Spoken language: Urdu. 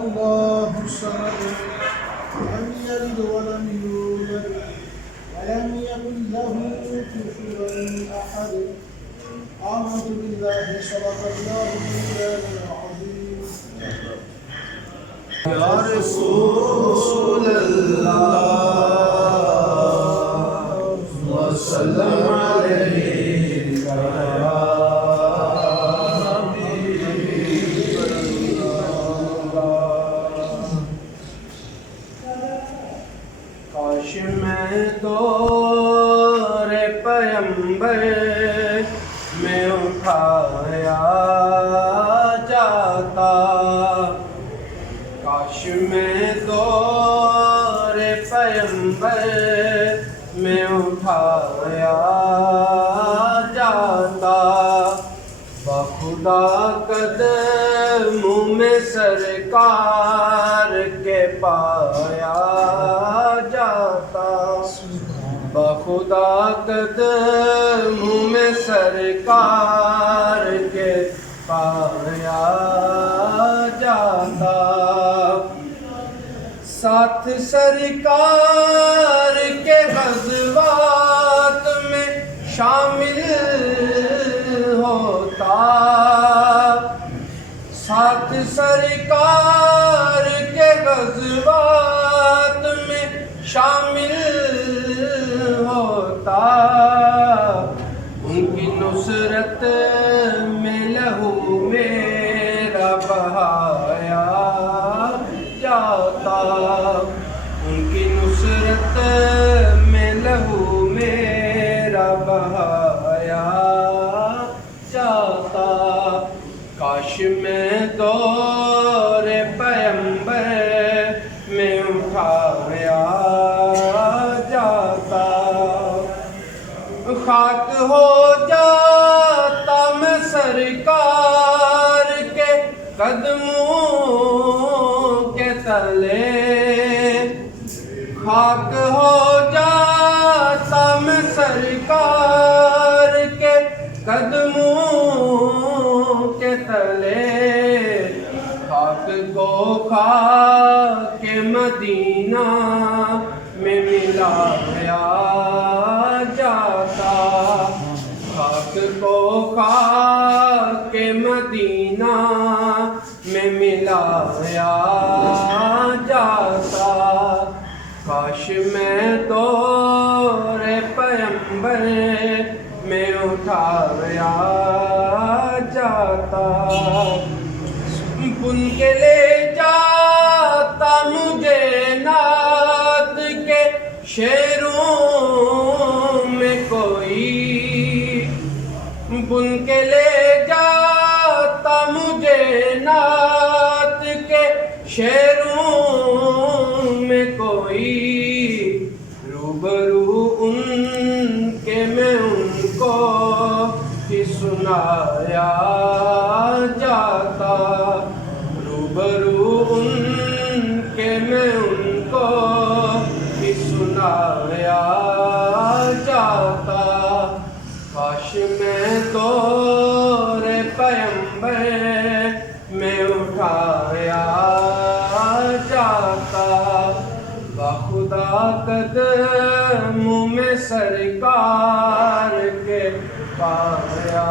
الله الصمد لم يلد ولم يولد ولم يكن له كفوا أحد. آمنت بالله صدق الله مولانا العظيم. يا رسول الله وسلم عليك يا حبيب الله. کاش میں دور پیمبر میں اٹھایا جاتا، کاش میں دور پیمبر میں اٹھایا جاتا، بخدا قدموں میں سرکار کے پایا جاتا، بخدا قدموں میں سرکار کے پایا جاتا، ساتھ سرکار کے غزوات میں شامل ہوتا، ساتھ سرکار کے غزوات میں شامل ہوتا، ان کی نصرت میں لہو میرا بہایا جاتا، ان کی نصرت میں لہو میرا بہایا جاتا، کاش میں دور پیمبر میں اٹھایا جاتا، خاک ہو جاتا میں سرکار کے قدموں کے تلے، خاک ہو جاتا میں سرکار کے قدموں کے تلے، خاک کو خاک مدینہ میں ملایا جاتا، خاک کو خاک مدینہ میں ملایا جاتا، کاش میں دور پیمبر میں اٹھایا جاتا، بن کے لے جاتا مجھے نعت کے شعروں میں کوئی، بن کے لے جاتا مجھے نعت کے شعروں میں کوئی، روبرو ان کے میں ان کو ہی سنایا جاتا، روبرو ان کے میں ان کو ہی سنایا جاتا، کاش میں دور پیمبر میں اٹھایا جاتا، بخدا قدموں میں سرکار کے پایا